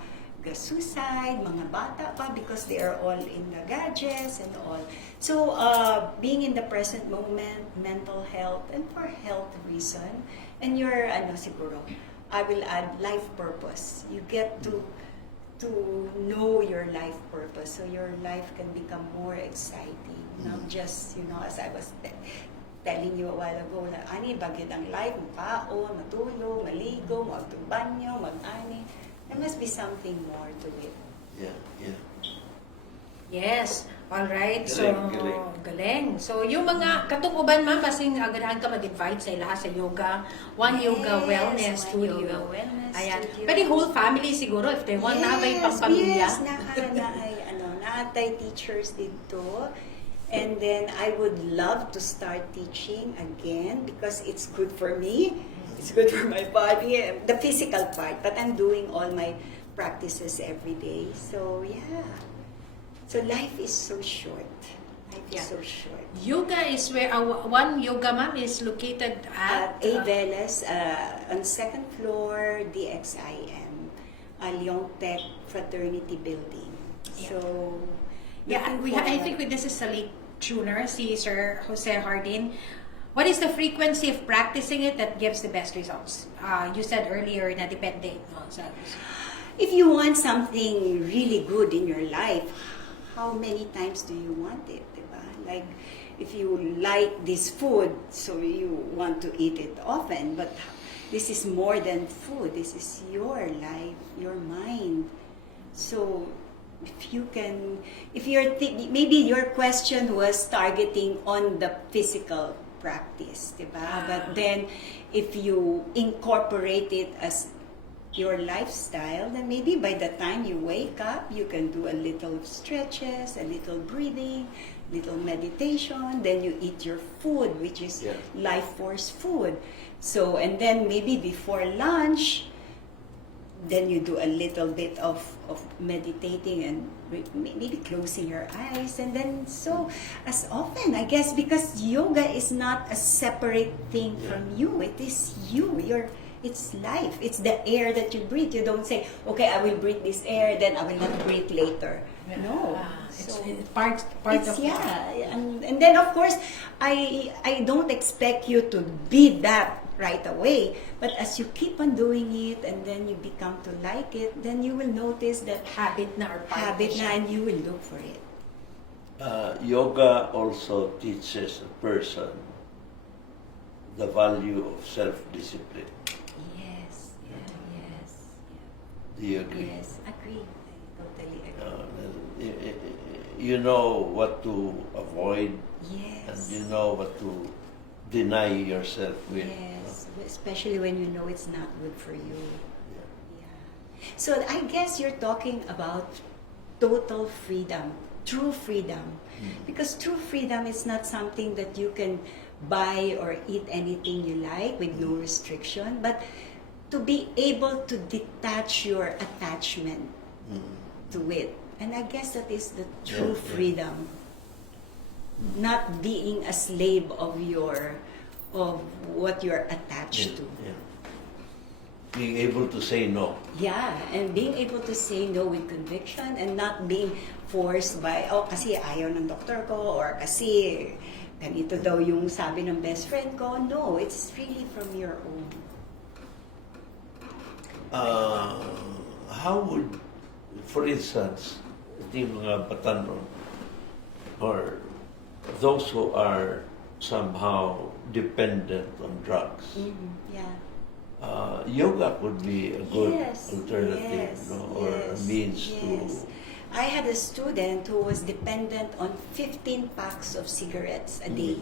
suicide, mga bata pa, because they are all in the gadgets and all. So, being in the present moment, mental health, and for health reason, and your, siguro, I will add life purpose. You get to know your life purpose, so your life can become more exciting. Not just, as I was telling you a while ago, na ani, bagid ang life, makaon, matulog, maligo, magtubanyo, mag-ani. There must be something more to it. Yeah. Yes. All right. Galing. So, yung mga katukuban, ma'am, kasing agadahan ka mag-invite sa ilaha sa yoga, One Yoga Wellness Studio. Yoga Wellness Ayan. Studio. Pwede whole family siguro if they want na may pang-pamilya. Yes, naatay teachers dito. And then I would love to start teaching again because it's good for me. It's good for my body, the physical part, but I'm doing all my practices every day. So, yeah. So, life is so short. Life is so short. Yoga is where, One Yoga, ma'am, is located at? Aveles, on second floor, DXIM, Leong Tech Fraternity Building. Yeah. So, I think this is a late tuner, si Sir Jose Hardin. What is the frequency of practicing it that gives the best results? You said earlier na depende. If you want something really good in your life, how many times do you want it? Diba? Like, if you like this food, so you want to eat it often, but this is more than food. This is your life, your mind. So, maybe your question was targeting on the physical practice, diba? But then, if you incorporate it as your lifestyle, then maybe by the time you wake up, you can do a little stretches, a little breathing, little meditation, then you eat your food, which is life force food. So, and then maybe before lunch, then you do a little bit of meditating and maybe closing your eyes, and then so as often, I guess, because yoga is not a separate thing from you. It is you. It's life. It's the air that you breathe. You don't say, okay, I will breathe this air, then I will not breathe later. No. It's part of and then of course, I don't expect you to be that right away, but as you keep on doing it and then you become to like it, then you will notice that habit na, and you will look for it. Yoga also teaches a person the value of self-discipline. Yes. Do you agree? Yes, agree. I totally agree. You know what to avoid, Yes. and you know what to deny yourself with. Yes, especially when you know it's not good for you. Yeah. So I guess you're talking about total freedom, true freedom. Because true freedom is not something that you can buy or eat anything you like with no restriction, but to be able to detach your attachment to it. And I guess that is the true freedom. Not being a slave of what you're attached to. Yeah. Being able to say no. Yeah, and being able to say no with conviction and not being forced by, kasi ayaw ng doktor ko, or kasi ganito daw yung sabi ng best friend ko. No, it's really from your own. How would, for instance, the mga batanon or those who are somehow dependent on drugs, Yeah. yoga could be a good Yes, alternative, yes, no? Or a yes, means yes. I had a student who was dependent on 15 packs of cigarettes a day.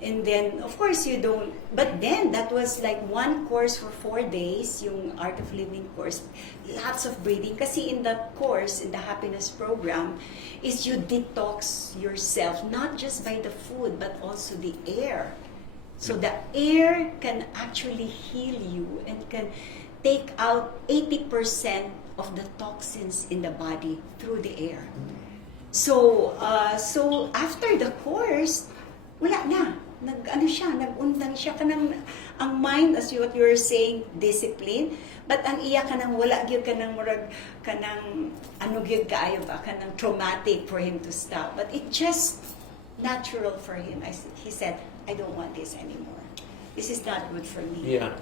And then, of course, you don't, but then that was like one course for 4 days, yung Art of Living course, lots of breathing. Kasi in that course, in the happiness program, is you detox yourself, not just by the food, but also the air. So the air can actually heal you and can take out 80% of the toxins in the body through the air. So after the course, wala na. Nag-undang siya kanang ang mind, as what you were saying, discipline, but ang iya kanang wala gyud kanang murag kanang ano gyud kaayo ba kanang traumatic for him to stop, but it just natural for him. He said, I don't want this anymore. This is not good for me. Yeah.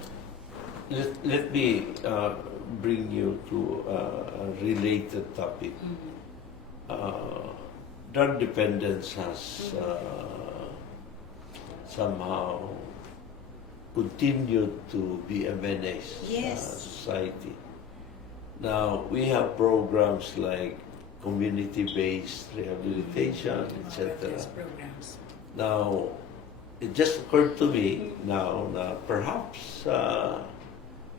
Let me bring you to a related topic. Drug dependence has somehow continued to be a menace Yes. society. Now, we have programs like community-based rehabilitation, etc. programs. Now, it just occurred to me now that perhaps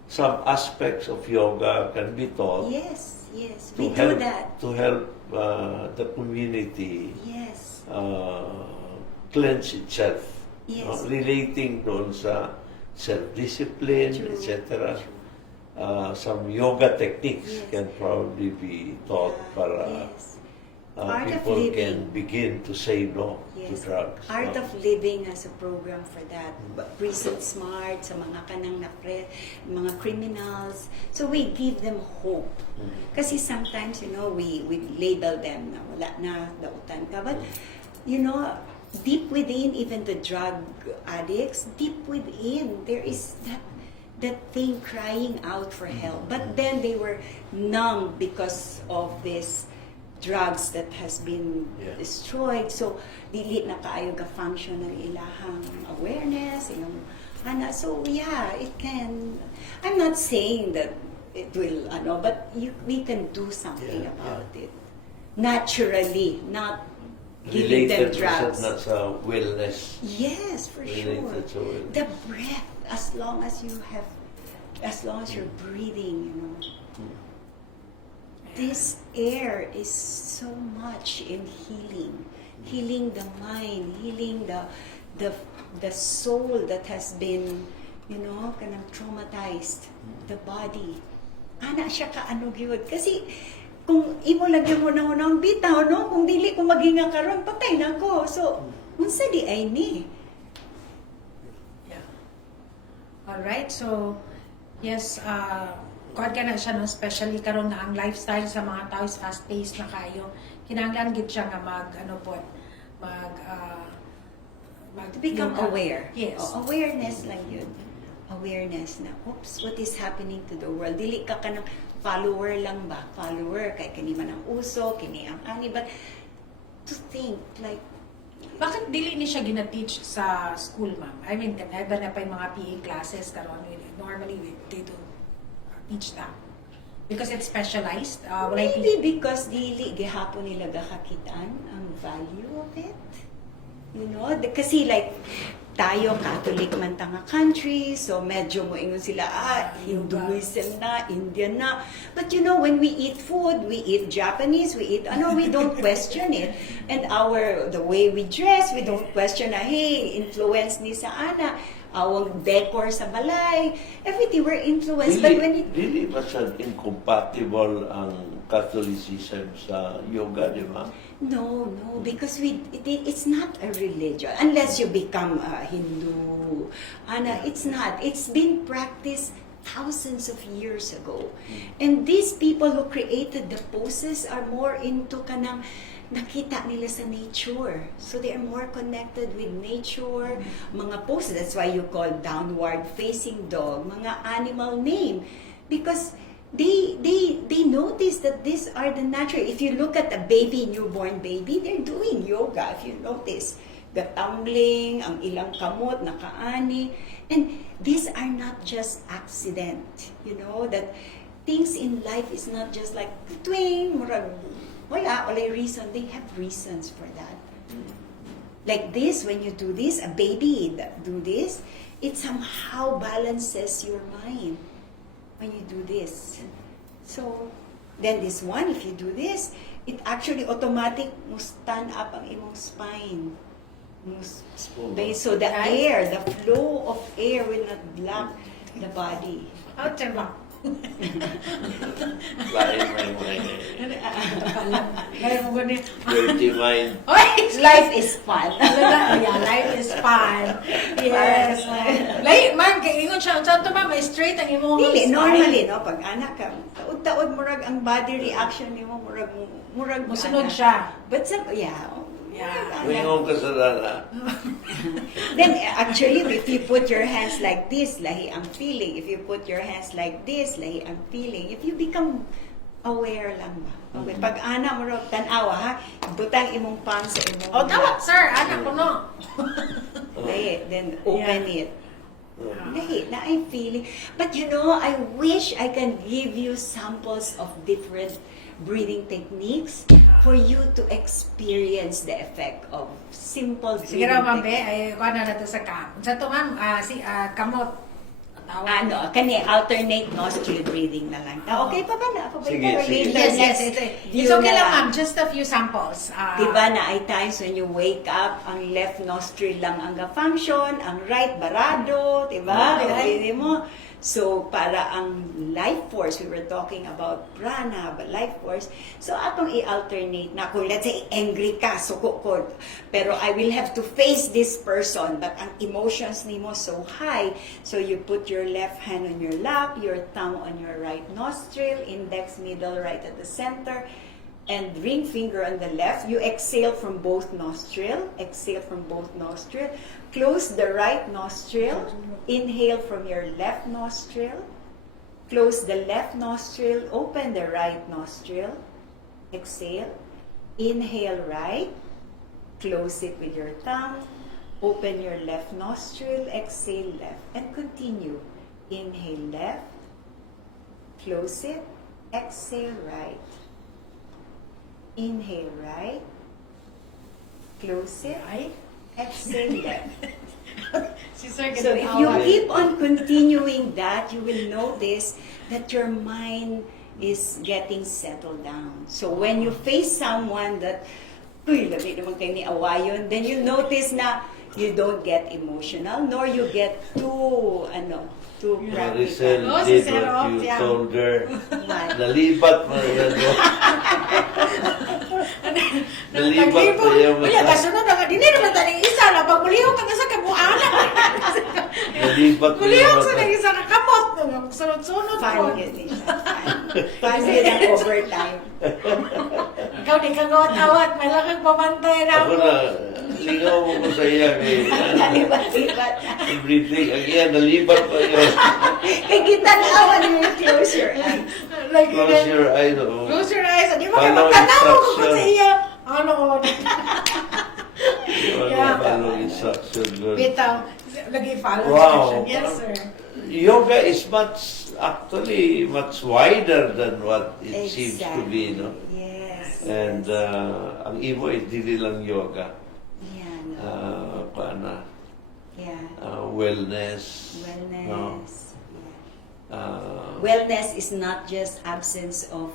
some aspects of yoga can be taught Yes, to we help, do that. to help the community Yes, cleanse itself. Yes. Relating doon sa self-discipline, True. etc. Some yoga techniques Yes. can probably be taught para yes. Art of people living. can begin to say no to Yes. drugs. Art no? of Living has a program for that. Prison Smart, sa mga kanang mga criminals. So we give them hope. Kasi sometimes, we label them na wala na, dautan ka. But, deep within, even the drug addicts, deep within, there is that thing crying out for help. But then they were numb because of this drugs that has been destroyed. So, dili na kaayo ka function ng ilahang awareness, so yeah, it can. I'm not saying that it will, but we can do something about it naturally, not giving them Related drugs. not sa wellness. Yes, for sure. Related to wellness. The breath, as long as you're breathing, This air is so much in healing the mind, healing the soul that has been, kanang traumatized, the body. Ana siya kaano gyud kasi kung imo lagyan mo na unang bitaw, kung dili ko maginga karon patay na ko. So unsa di ay ni? Yeah. All right. So yes, kuwan ka na siya no, especially karon na ang lifestyle sa mga tao is fast-paced na kayo. Kinahanglan gid siya nga To become yoga. aware. Yes. Awareness lang yun. Awareness na, oops, what is happening to the world? Dili ka kanang follower lang ba? Follower, kay kani man ang uso, kini ang ani. But to think, like, Bakit dili ni siya gina-teach sa school, ma'am? I mean, kanaba na pa yung mga PE classes karon. Normally, they do teach that. Because it's specialized. maybe because dili gihapon nila gakakitaan ang value of it. Kasi like, tayo Catholic man ta nga country, so medyo moingon sila, Hinduism na, Indian na. But when we eat food, we eat Japanese, we don't question it. And the way we dress, we don't question na, hey, influence ni sa ana, awang decor sa balay, everything we're influenced. But when Really ba siya incompatible ang Catholicism sa yoga, di ba? No, because it's not a religion unless you become a Hindu. It's not. It's been practiced thousands of years ago. And these people who created the poses are more into kanang nakita nila sa nature. So they are more connected with nature. Mga poses, that's why you call downward facing dog, mga animal name. Because they notice that these are the natural. If you look at a newborn baby, they're doing yoga. If you notice, gatumbling, ang ilang kamot, nakaani. And these are not just accident, you know, that things in life is not just like, twing, murag, wala reason. They have reasons for that. Like this, when you do this, a baby do this, it somehow balances your mind when you do this. So, then this one, if you do this, it actually automatic mo stand up ang imong spine. So the air, the flow of air will not block the body. Oh, tiba. Lain may mga Kaya mo gani. dirty mind. Oy! Life is fun. Yeah, life is fun. Yes. Like, man, kaya ingon siya, saan to ba, may straight ang imong Dili, spine? normally, no, pag anak ka, taod-taod murag ang body reaction nimo murag Musunod anak. siya. But some, yeah. Yeah. Wingon ka sa dana. Then actually, if you put your hands like this, lahi ang feeling. If you put your hands like this, lahi ang feeling. If you become aware lang ba? Okay. Pag ana mo ro tan-awa ha, butang imong palm sa imong. Oh, tawag, sir. Anak ko, no? Lahi, then open it. Lahi, na I'm feeling. But you know, I wish I can give you samples of different breathing techniques for you to experience the effect of simple Sige breathing raw, ma'am, be. techniques. Ay, kuha na nato sa kam. Sa to, ma'am, kamot. Tawag. Ano, kani alternate nostril breathing na lang. Okay pa ba na? Ako ba Sige, ito? sige. Yes, yes. It's okay lang, ma'am. ma'am. Just a few samples. Diba na ay times when you wake up, ang left nostril lang ang ga-function, ang right barado, diba? Okay. Pwede mo. So, para ang life force, we were talking about prana, but life force, so atong i-alternate na kung let's say angry ka, sukukod, pero I will have to face this person, but ang emotions nimo so high, so you put your left hand on your lap, your thumb on your right nostril, index, middle, right at the center, and ring finger on the left. You exhale from both nostril. Exhale from both nostril. Close the right nostril. Inhale from your left nostril. Close the left nostril. Open the right nostril. Exhale. Inhale right. Close it with your tongue. Open your left nostril. Exhale left. And continue. Inhale left. Close it. Exhale right. Inhale right. Close it. Ay. Exhale left. Si sir, So if you keep on continuing that, you will notice that your mind is getting settled down. So when you face someone that, uy, labi naman kayo ni awayon, then you notice na you don't get emotional, nor you get too Maricel Oh, si did Sir what Ops, you yeah. told her. What? Nalibat mo yan. Nalibat mo yan. Wala, kasunod na, hindi naman tayo isa na, pag mulihok ka sa kabuanan. Nalibat mo Mulihok yan. sa nang isa kakamot. Sunod-sunod po. Fun yun eh. Fun yun ang overtime. Ikaw di ka gawat-awat, may lakang pamantay na Ako na, lingaw mo ko sa iya. Nalibat-libat na. Everything. Ang iya, nalibat pa yun. Kaya kita naawan mo, close your eyes. Like, Close your eyes. Oh. Close your eyes. Di ba kayo Follow magkanaw ko instruction. sa iya? Ano? Yeah. Follow instruction. Lord. Bitaw. Lagi follow Wow. instruction. Yes, sir. Yoga is actually much wider than what it seems to be, no? Yes. And ang imo is dili lang yoga. Yeah, no. Paana? Yeah. Wellness. Wellness. No? Yeah. Wellness is not just absence of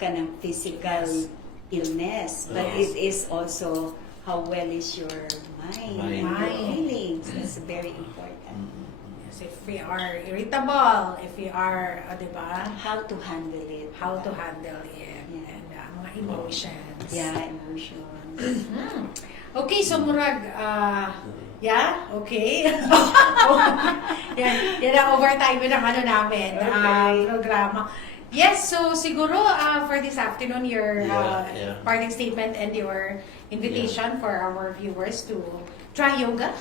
kanang physical illness, but Yes. it is also how well is your mind, Mind. and your feelings. That's very important. Yes, if we are irritable, if we are, diba, How to handle it. how to handle it, Yeah. and mga emotions. Yeah, emotions. Okay, so murag, yeah, okay. yan ang overtime yun ang ano namin, Okay. programa. Yes, so siguro for this afternoon, your Yeah. parting statement and your invitation for our viewers to try yoga.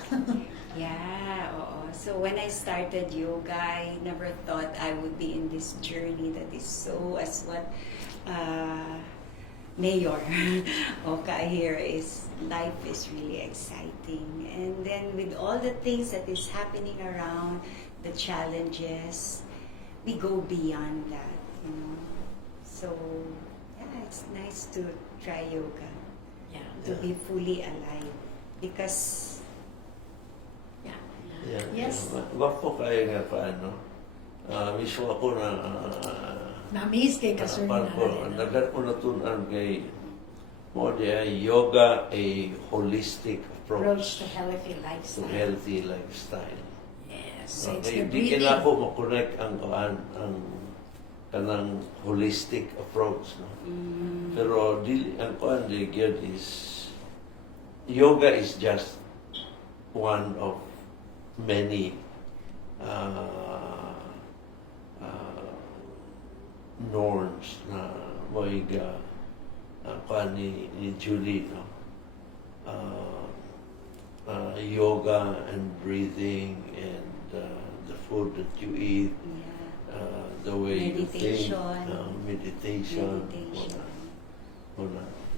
Yeah, oo. So when I started yoga, I never thought I would be in this journey that is so, as what mayor, Oka here life is really exciting. And then with all the things that is happening around, the challenges, we go beyond that, you know. So, yeah, it's nice to try yoga, Yeah. to be fully alive. Because, Yeah. Yeah. Yes. Wag po kayo nga paano. Mismo ako na Na-amaze kay Kasur parang po, nagat ko natunan kay mo yoga a holistic approach approach to healthy to lifestyle. healthy lifestyle. Yes. So it's Okay, the di breathing. kina ko makonect ang kanang holistic approach, no? Pero dili ang kuan di gyud is yoga is just one of many norms na moiga kuan ni Julie, no? Yoga and breathing and the food that you eat, yeah, the way you think, Meditation. meditation, Meditation.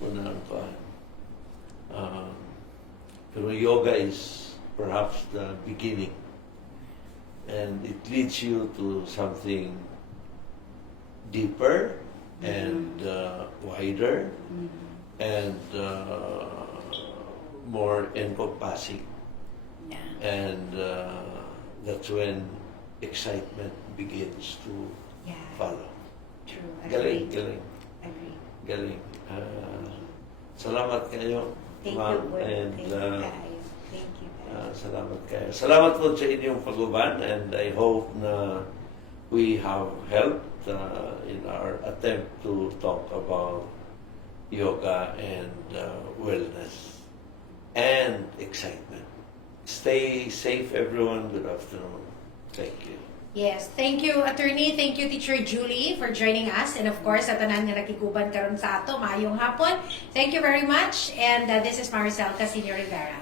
muna ang kuan. Pero yoga is perhaps the beginning, and it leads you to something deeper and wider and more encompassing. Yeah. And that's when excitement begins to Yeah, follow. true. Galing, Agree. galing, Agree. galing. Salamat kayo, Thank you, ma'am. Bud. And Thank you, guys. Thank you, guys. salamat kayo. Salamat po sa inyong pag-uban, and I hope na we have helped in our attempt to talk about yoga and wellness and excitement. Stay safe, everyone. Good afternoon. Thank you. Yes, thank you, Attorney. Thank you, Teacher Julie, for joining us. And of course, sa tanan nga nakiguban karon sa ato, maayong hapon. Thank you very much. And this is Maricel, Casiño, Rivera.